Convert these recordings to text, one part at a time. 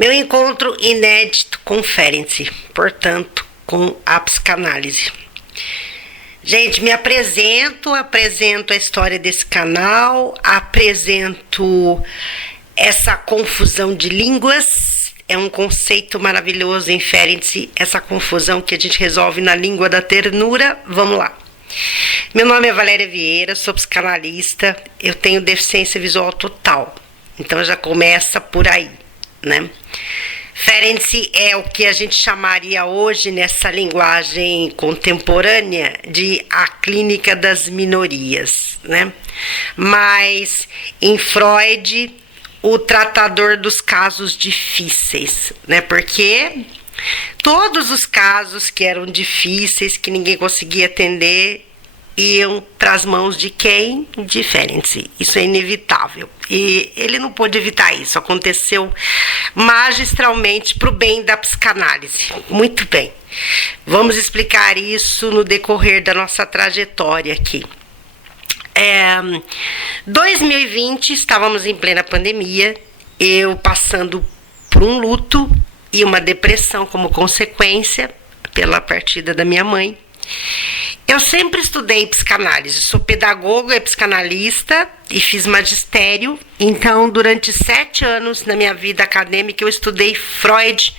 Meu encontro inédito com Ferenczi, portanto, com a psicanálise. Gente, me apresento a história desse canal, apresento essa confusão de línguas. É um conceito maravilhoso em Ferenczi, essa confusão que a gente resolve na língua da ternura. Vamos lá. Meu nome é Valéria Vieira, sou psicanalista, eu tenho deficiência visual total. Então já começa por aí, né? Ferenczi é o que a gente chamaria hoje, nessa linguagem contemporânea, de a clínica das minorias, né? Mas em Freud, o tratador dos casos difíceis, né? Porque todos os casos que eram difíceis, que ninguém conseguia atender, iam para as mãos de quem? De Ferenczi. Isso é inevitável. E ele não pôde evitar isso. Aconteceu magistralmente para o bem da psicanálise. Muito bem. Vamos explicar isso no decorrer da nossa trajetória aqui. 2020, estávamos em plena pandemia, eu passando por um luto e uma depressão como consequência pela partida da minha mãe. Eu sempre estudei psicanálise, sou pedagoga e psicanalista e fiz magistério. Então, durante 7 anos na minha vida acadêmica, eu estudei Freud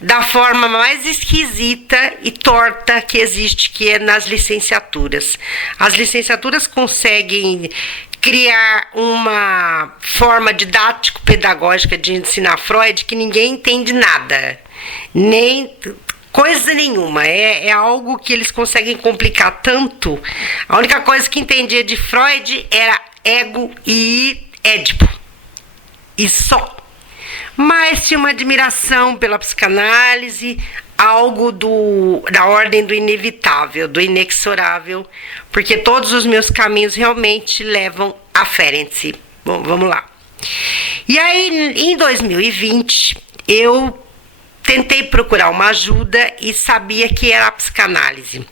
da forma mais esquisita e torta que existe, que é nas licenciaturas. As licenciaturas conseguem criar uma forma didático-pedagógica de ensinar Freud que ninguém entende nada, nem coisa nenhuma, é algo que eles conseguem complicar tanto. A única coisa que entendia de Freud era ego e Édipo, e só. Mas tinha uma admiração pela psicanálise, algo da ordem do inevitável, do inexorável, porque todos os meus caminhos realmente levam a Ferenczi. Bom, vamos lá. E aí, em 2020, eu tentei procurar uma ajuda e sabia que era a psicanálise.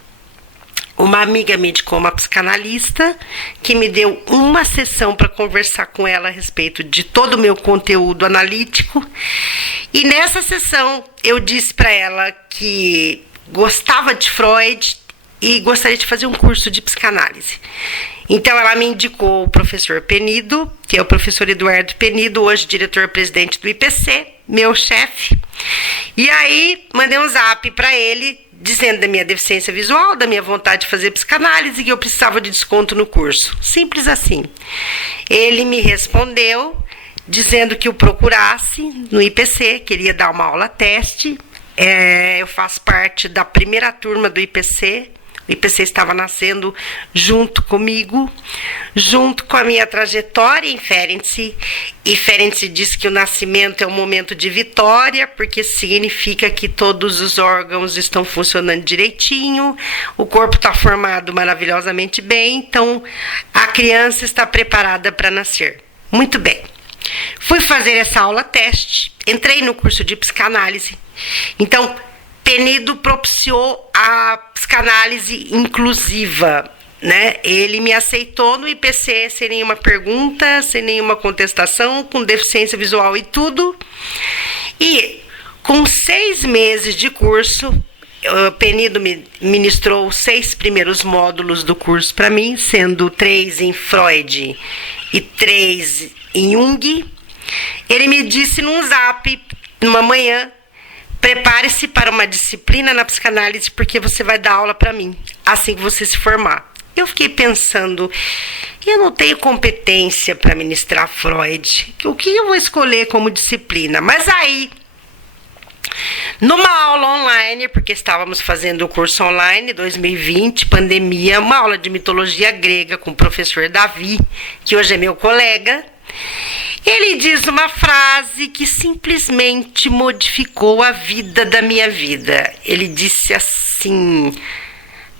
Uma amiga me indicou uma psicanalista que me deu uma sessão para conversar com ela a respeito de todo o meu conteúdo analítico. E nessa sessão eu disse para ela que gostava de Freud e gostaria de fazer um curso de psicanálise. Então ela me indicou o professor Penido, que é o professor Eduardo Penido, hoje diretor-presidente do IPC, meu chefe. E aí mandei um zap para ele, dizendo da minha deficiência visual, da minha vontade de fazer psicanálise, que eu precisava de desconto no curso. Simples assim. Ele me respondeu, dizendo que eu procurasse no IPC, queria dar uma aula teste. Eu faço parte da primeira turma do IPC. O IPC estava nascendo junto comigo, junto com a minha trajetória em Ferenczi. E Ferenczi diz que o nascimento é um momento de vitória, porque significa que todos os órgãos estão funcionando direitinho, o corpo está formado maravilhosamente bem, então a criança está preparada para nascer. Muito bem. Fui fazer essa aula teste, entrei no curso de psicanálise. Então, Penido propiciou a psicanálise inclusiva, né? Ele me aceitou no IPC sem nenhuma pergunta, sem nenhuma contestação, com deficiência visual e tudo. E com 6 meses de curso, o Penido me ministrou os 6 primeiros módulos do curso para mim, sendo 3 em Freud e 3 em Jung. Ele me disse num zap, numa manhã: prepare-se para uma disciplina na psicanálise, porque você vai dar aula para mim, assim que você se formar. Eu fiquei pensando, eu não tenho competência para ministrar Freud, o que eu vou escolher como disciplina? Mas aí, numa aula online, porque estávamos fazendo o curso online, 2020, pandemia, uma aula de mitologia grega com o professor Davi, que hoje é meu colega, ele diz uma frase que simplesmente modificou a vida da minha vida. Ele disse assim: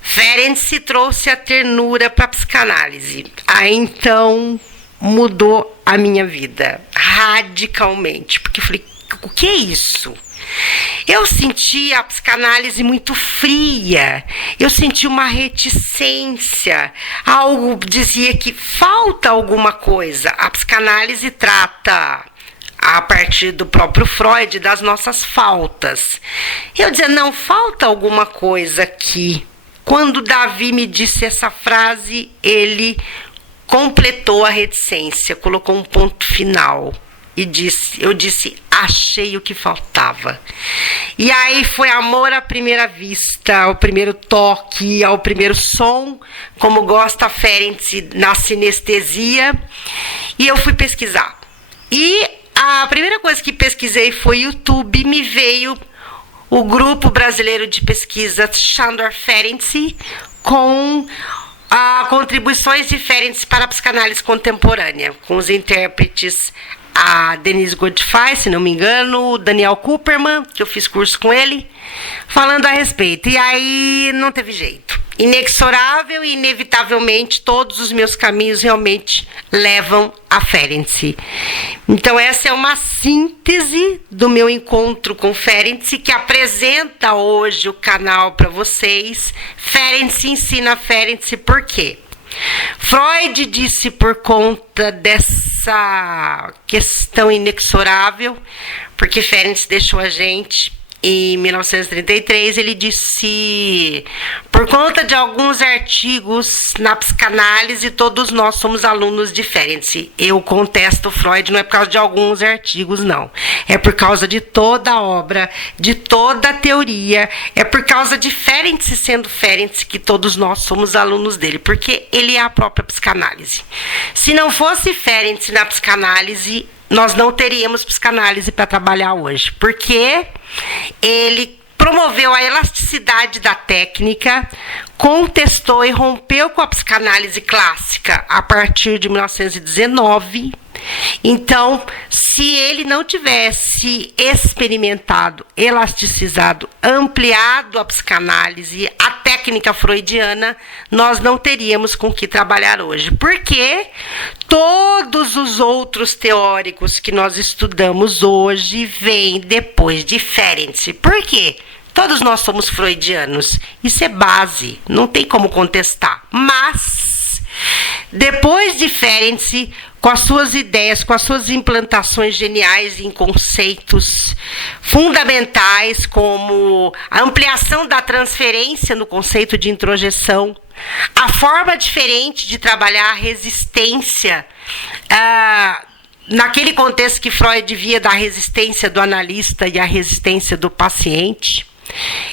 Ferenczi trouxe a ternura para a psicanálise. Aí então mudou a minha vida radicalmente, porque eu falei: o que é isso? Eu senti a psicanálise muito fria, eu senti uma reticência, algo dizia que falta alguma coisa. A psicanálise trata a partir do próprio Freud, das nossas faltas. Eu dizia, não, falta alguma coisa aqui. Quando Davi me disse essa frase, ele completou a reticência, colocou um ponto final e eu disse, achei o que faltava. E aí foi amor à primeira vista, ao primeiro toque, ao primeiro som, como gosta Ferenczi na sinestesia, e eu fui pesquisar. E a primeira coisa que pesquisei foi YouTube, me veio o grupo brasileiro de pesquisa Sándor Ferenczi com contribuições de Ferenczi para a psicanálise contemporânea, com os intérpretes a Denise Godfrey, se não me engano, o Daniel Kupperman, que eu fiz curso com ele, falando a respeito. E aí não teve jeito. Inexorável e inevitavelmente todos os meus caminhos realmente levam a Ferenczi. Então essa é uma síntese do meu encontro com Ferenczi, que apresenta hoje o canal para vocês. Ferenczi ensina Ferenczi por quê? Freud disse por conta dessa questão inexorável, porque Ferenczi deixou a gente em 1933, ele disse, por conta de alguns artigos na psicanálise, todos nós somos alunos de Ferenczi. Eu contesto Freud, não é por causa de alguns artigos, não. É por causa de toda a obra, de toda a teoria, é por causa de Ferenczi sendo Ferenczi que todos nós somos alunos dele, porque ele é a própria psicanálise. Se não fosse Ferenczi na psicanálise, nós não teríamos psicanálise para trabalhar hoje, porque ele promoveu a elasticidade da técnica, contestou e rompeu com a psicanálise clássica a partir de 1919. Então, se ele não tivesse experimentado, elasticizado, ampliado a psicanálise, a técnica freudiana, nós não teríamos com que trabalhar hoje. Porque todos os outros teóricos que nós estudamos hoje vêm depois de Ferenczi. Por quê? Todos nós somos freudianos. Isso é base, não tem como contestar. Mas, depois de Ferenczi, com as suas ideias, com as suas implantações geniais em conceitos fundamentais, como a ampliação da transferência no conceito de introjeção, a forma diferente de trabalhar a resistência, naquele contexto que Freud via da resistência do analista e a resistência do paciente.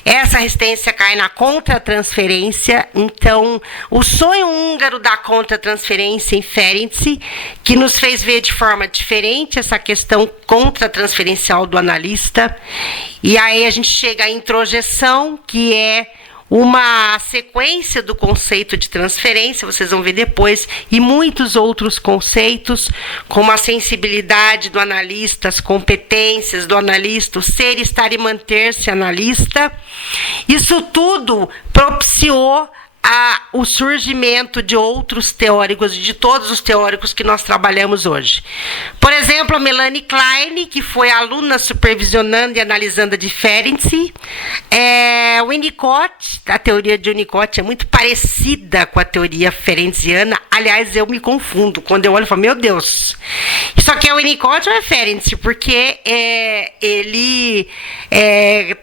Essa resistência cai na contratransferência. Então, o sonho húngaro da contratransferência em Ferenczi, que nos fez ver de forma diferente essa questão contratransferencial do analista. E aí a gente chega à introjeção, que é uma sequência do conceito de transferência, vocês vão ver depois, e muitos outros conceitos, como a sensibilidade do analista, as competências do analista, o ser, estar e manter-se analista. Isso tudo propiciou o surgimento de outros teóricos, de todos os teóricos que nós trabalhamos hoje. Por exemplo, a Melanie Klein, que foi aluna supervisionando e analisando de Ferenczi. O Winnicott, a teoria de Winnicott é muito parecida com a teoria ferenciana. Aliás, eu me confundo. Quando eu olho, eu falo, meu Deus, isso aqui é o Winnicott ou é Ferenczi? Porque ele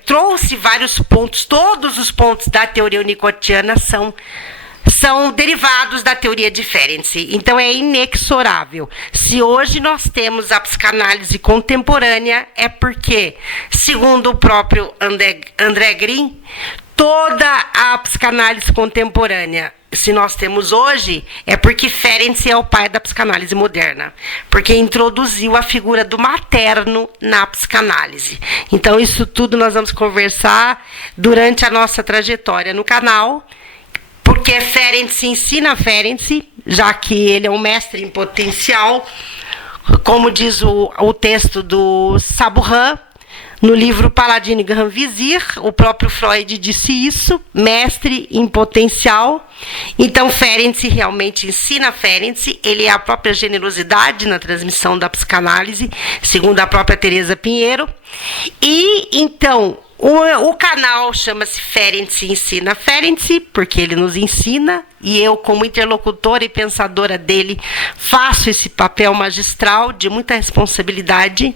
trouxe vários pontos, todos os pontos da teoria winnicottiana são derivados da teoria de Ferenczi. Então é inexorável. Se hoje nós temos a psicanálise contemporânea, é porque, segundo o próprio André Green, toda a psicanálise contemporânea, se nós temos hoje, é porque Ferenczi é o pai da psicanálise moderna, porque introduziu a figura do materno na psicanálise. Então isso tudo nós vamos conversar durante a nossa trajetória no canal, porque Ferenczi ensina Ferenczi, já que ele é um mestre em potencial, como diz o texto do Sabuhan, no livro Paladino e Grand Vizir, o próprio Freud disse isso, mestre em potencial. Então Ferenczi realmente ensina Ferenczi, ele é a própria generosidade na transmissão da psicanálise, segundo a própria Teresa Pinheiro. E então o canal chama-se Ferenczi Ensina Ferenczi, porque ele nos ensina, e eu, como interlocutora e pensadora dele, faço esse papel magistral de muita responsabilidade,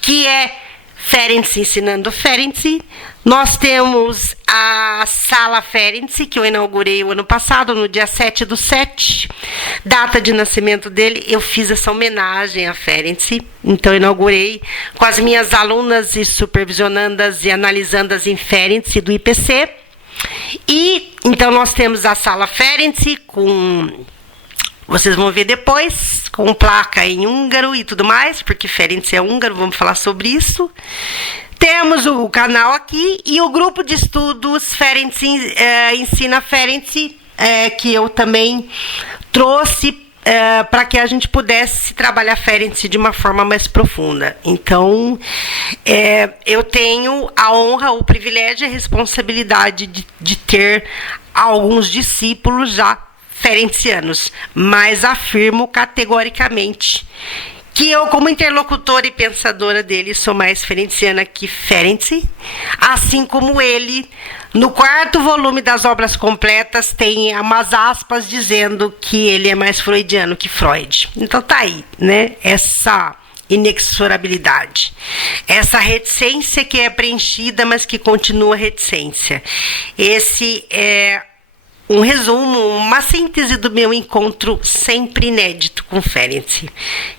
que é Ferenc ensinando Ferenc. Nós temos a Sala Ferenc, que eu inaugurei o ano passado, no dia 7/7, data de nascimento dele. Eu fiz essa homenagem a Ferenc, então inaugurei com as minhas alunas e supervisionandas e analisandas em Ferenc do IPC. E então nós temos a Sala Ferenc com... Vocês vão ver depois, com placa em húngaro e tudo mais, porque Ferenc é húngaro, vamos falar sobre isso. Temos o canal aqui e o grupo de estudos Ferenc Ensina Ferenc, que eu também trouxe para que a gente pudesse trabalhar Ferenc de uma forma mais profunda. Então, eu tenho a honra, o privilégio e a responsabilidade de ter alguns discípulos já ferencianos, mas afirmo categoricamente que eu, como interlocutora e pensadora dele, sou mais ferenciana que Ferenc, assim como ele, no 4º volume das Obras Completas, tem umas aspas dizendo que ele é mais freudiano que Freud. Então tá aí, né? Essa inexorabilidade, essa reticência que é preenchida, mas que continua reticência. Esse é um resumo, uma síntese do meu encontro sempre inédito com Ferenc.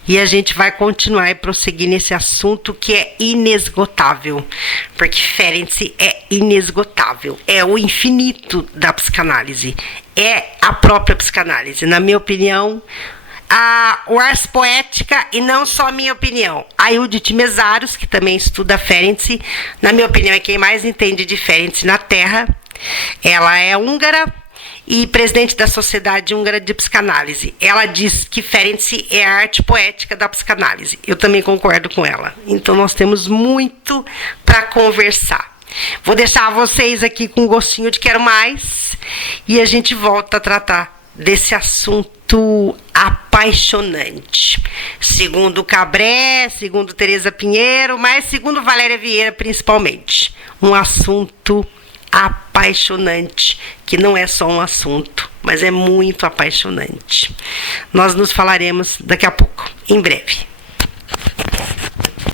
E a gente vai continuar e prosseguir nesse assunto que é inesgotável, porque Ferenc é inesgotável, é o infinito da psicanálise, é a própria psicanálise. Na minha opinião, o Ars Poética, e não só a minha opinião, a Judith Mesaros, que também estuda Ferenc, na minha opinião é quem mais entende de Ferenc na Terra. Ela é húngara e presidente da Sociedade Húngara de Psicanálise. Ela diz que Ferenc é a arte poética da psicanálise. Eu também concordo com ela. Então nós temos muito para conversar. Vou deixar vocês aqui com um gostinho de quero mais e a gente volta a tratar desse assunto apaixonante. Segundo Cabré, segundo Teresa Pinheiro, mas segundo Valéria Vieira principalmente. Um assunto apaixonante, que não é só um assunto, mas é muito apaixonante. Nós nos falaremos daqui a pouco, em breve.